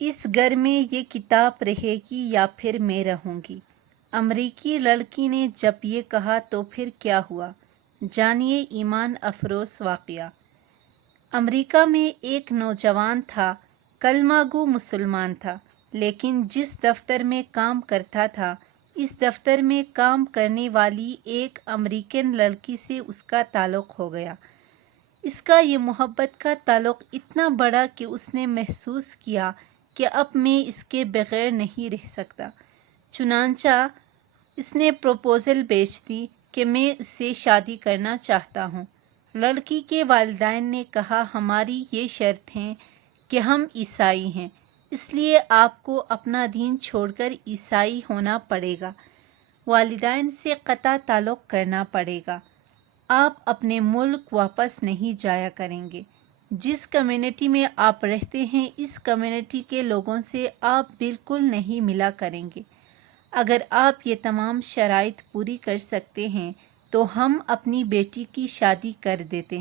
اس گھر میں یہ کتاب رہے گی یا پھر میں رہوں گی؟ امریکی لڑکی نے جب یہ کہا تو پھر کیا ہوا؟ جانیے ایمان افروز واقعہ۔ امریکہ میں ایک نوجوان تھا، کلمہ گو مسلمان تھا، لیکن جس دفتر میں کام کرتا تھا، اس دفتر میں کام کرنے والی ایک امریکن لڑکی سے اس کا تعلق ہو گیا۔ اس کا یہ محبت کا تعلق اتنا بڑا کہ اس نے محسوس کیا کہ اب میں اس کے بغیر نہیں رہ سکتا۔ چنانچہ اس نے پروپوزل بھیج دی کہ میں اس سے شادی کرنا چاہتا ہوں۔ لڑکی کے والدین نے کہا ہماری یہ شرط ہے کہ ہم عیسائی ہیں، اس لیے آپ کو اپنا دین چھوڑ کر عیسائی ہونا پڑے گا، والدین سے قطع تعلق کرنا پڑے گا، آپ اپنے ملک واپس نہیں جایا کریں گے، جس کمیونٹی میں آپ رہتے ہیں اس کمیونٹی کے لوگوں سے آپ بالکل نہیں ملا کریں گے۔ اگر آپ یہ تمام شرائط پوری کر سکتے ہیں تو ہم اپنی بیٹی کی شادی کر دیتے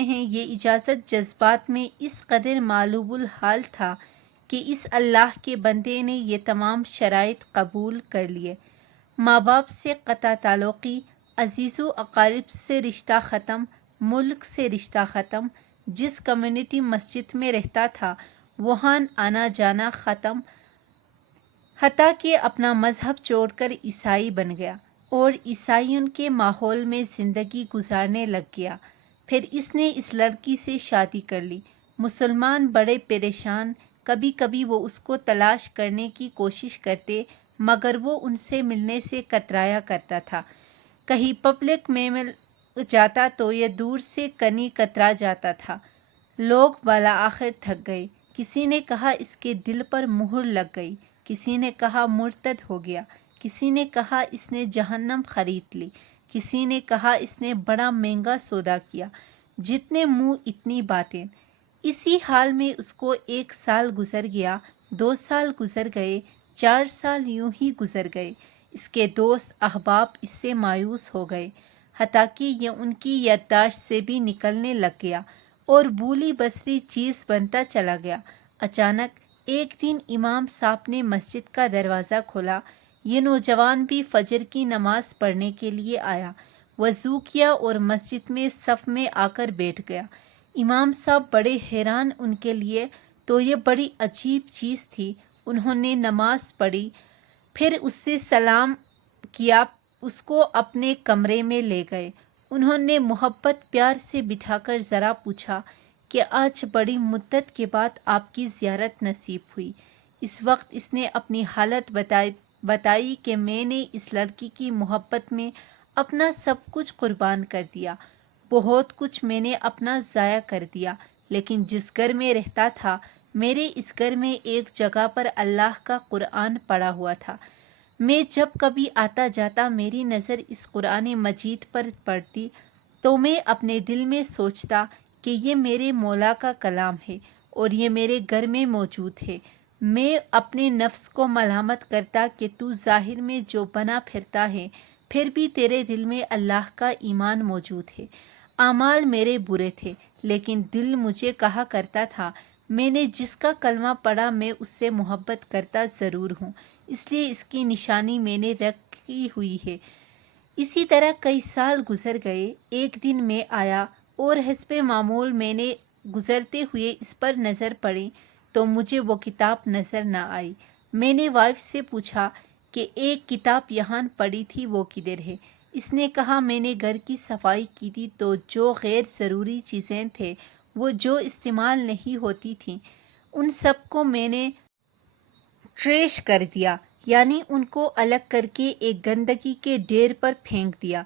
ہیں۔ یہ اجازت جذبات میں اس قدر معلوب الحال تھا کہ اس اللہ کے بندے نے یہ تمام شرائط قبول کر لیے۔ ماں باپ سے قطع تعلقی، عزیز و اقارب سے رشتہ ختم، ملک سے رشتہ ختم، جس کمیونٹی مسجد میں رہتا تھا وہاں آنا جانا ختم، حتیٰ کہ اپنا مذہب چھوڑ کر عیسائی بن گیا اور عیسائیوں کے ماحول میں زندگی گزارنے لگ گیا۔ پھر اس نے اس لڑکی سے شادی کر لی۔ مسلمان بڑے پریشان، کبھی کبھی وہ اس کو تلاش کرنے کی کوشش کرتے مگر وہ ان سے ملنے سے کترایا کرتا تھا۔ کہیں پبلک میں مل جاتا تو یہ دور سے کنی کترا جاتا تھا۔ لوگ بالآخر تھک گئے۔ کسی نے کہا اس کے دل پر مہر لگ گئی، کسی نے کہا مرتد ہو گیا، کسی نے کہا اس نے جہنم خرید لی، کسی نے کہا اس نے بڑا مہنگا سودا کیا۔ جتنے منہ اتنی باتیں۔ اسی حال میں اس کو 1 سال گزر گیا، 2 سال گزر گئے، 4 سال یوں ہی گزر گئے۔ اس کے دوست احباب اس سے مایوس ہو گئے، حتیٰ کہ یہ ان کی یادداشت سے بھی نکلنے لگ گیا اور بولی بصری چیز بنتا چلا گیا۔ اچانک ایک دن امام صاحب نے مسجد کا دروازہ کھولا۔ یہ نوجوان بھی فجر کی نماز پڑھنے کے لیے آیا، وضو کیا اور مسجد میں صف میں آ کر بیٹھ گیا۔ امام صاحب بڑے حیران، ان کے لیے تو یہ بڑی عجیب چیز تھی۔ انہوں نے نماز پڑھی، پھر اس سے سلام کیا، اس کو اپنے کمرے میں لے گئے۔ انہوں نے محبت پیار سے بٹھا کر ذرا پوچھا کہ آج بڑی مدت کے بعد آپ کی زیارت نصیب ہوئی۔ اس وقت اس نے اپنی حالت بتائی کہ میں نے اس لڑکی کی محبت میں اپنا سب کچھ قربان کر دیا، بہت کچھ میں نے اپنا ضائع کر دیا، لیکن جس گھر میں رہتا تھا میرے اس گھر میں ایک جگہ پر اللہ کا قرآن پڑا ہوا تھا۔ میں جب کبھی آتا جاتا میری نظر اس قرآن مجید پر پڑتی تو میں اپنے دل میں سوچتا کہ یہ میرے مولا کا کلام ہے اور یہ میرے گھر میں موجود ہے۔ میں اپنے نفس کو ملامت کرتا کہ تو ظاہر میں جو بنا پھرتا ہے پھر بھی تیرے دل میں اللہ کا ایمان موجود ہے۔ اعمال میرے برے تھے لیکن دل مجھے کہا کرتا تھا میں نے جس کا کلمہ پڑھا میں اس سے محبت کرتا ضرور ہوں، اس لیے اس کی نشانی میں نے رکھی ہوئی ہے۔ اسی طرح کئی سال گزر گئے۔ ایک دن میں آیا اور حسب معمول میں نے گزرتے ہوئے اس پر نظر پڑی تو مجھے وہ کتاب نظر نہ آئی۔ میں نے وائف سے پوچھا کہ ایک کتاب یہاں پڑی تھی وہ کدھر ہے؟ اس نے کہا میں نے گھر کی صفائی کی تھی تو جو غیر ضروری چیزیں تھے وہ جو استعمال نہیں ہوتی تھیں ان سب کو میں نے ٹریش کر دیا، یعنی ان کو الگ کر کے ایک گندگی کے ڈھیر پر پھینک دیا۔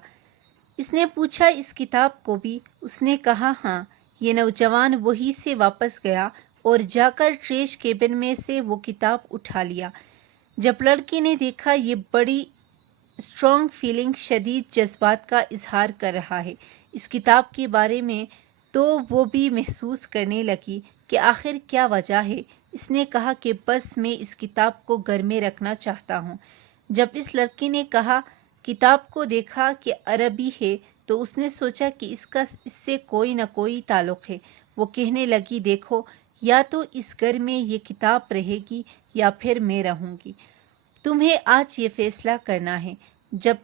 اس نے پوچھا اس کتاب کو بھی؟ اس نے کہا ہاں۔ یہ نوجوان وہیں سے واپس گیا اور جا کر ٹریش کیبن میں سے وہ کتاب اٹھا لیا۔ جب لڑکی نے دیکھا یہ بڑی اسٹرانگ فیلنگ، شدید جذبات کا اظہار کر رہا ہے اس کتاب کے بارے میں، تو وہ بھی محسوس کرنے لگی کہ آخر کیا وجہ ہے۔ اس نے کہا کہ بس میں اس کتاب کو گھر میں رکھنا چاہتا ہوں۔ جب اس لڑکی نے کہا کتاب کو دیکھا کہ عربی ہے تو اس نے سوچا کہ اس کا اس سے کوئی نہ کوئی تعلق ہے۔ وہ کہنے لگی دیکھو یا تو اس گھر میں یہ کتاب رہے گی یا پھر میں رہوں گی۔ تمہیں آج یہ فیصلہ کرنا ہے۔ جب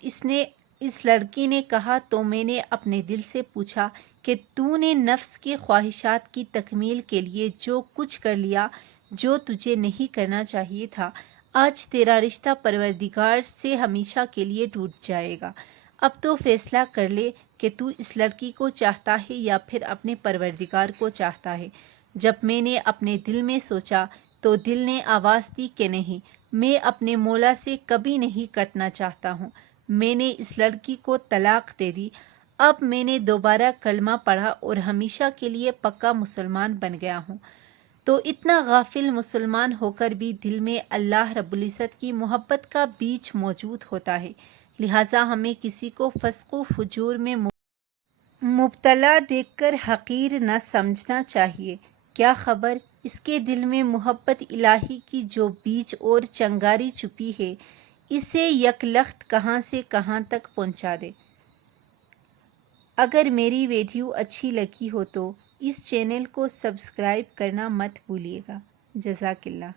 اس لڑکی نے کہا تو میں نے اپنے دل سے پوچھا کہ تو نے نفس کی خواہشات کی تکمیل کے لیے جو کچھ کر لیا جو تجھے نہیں کرنا چاہیے تھا، آج تیرا رشتہ پروردگار سے ہمیشہ کے لیے ٹوٹ جائے گا۔ اب تو فیصلہ کر لے کہ تو اس لڑکی کو چاہتا ہے یا پھر اپنے پروردگار کو چاہتا ہے۔ جب میں نے اپنے دل میں سوچا تو دل نے آواز دی کہ نہیں، میں اپنے مولا سے کبھی نہیں کٹنا چاہتا ہوں۔ میں نے اس لڑکی کو طلاق دے دی۔ اب میں نے دوبارہ کلمہ پڑھا اور ہمیشہ کے لیے پکا مسلمان بن گیا ہوں۔ تو اتنا غافل مسلمان ہو کر بھی دل میں اللہ رب العزت کی محبت کا بیج موجود ہوتا ہے، لہٰذا ہمیں کسی کو فسق و فجور میں مبتلا دیکھ کر حقیر نہ سمجھنا چاہیے۔ کیا خبر اس کے دل میں محبت الہی کی جو بیج اور چنگاری چھپی ہے، اسے یک لخت کہاں سے کہاں تک پہنچا دے۔ اگر میری ویڈیو اچھی لگی ہو تو اس چینل کو سبسکرائب کرنا مت بھولیے گا۔ جزاک اللہ۔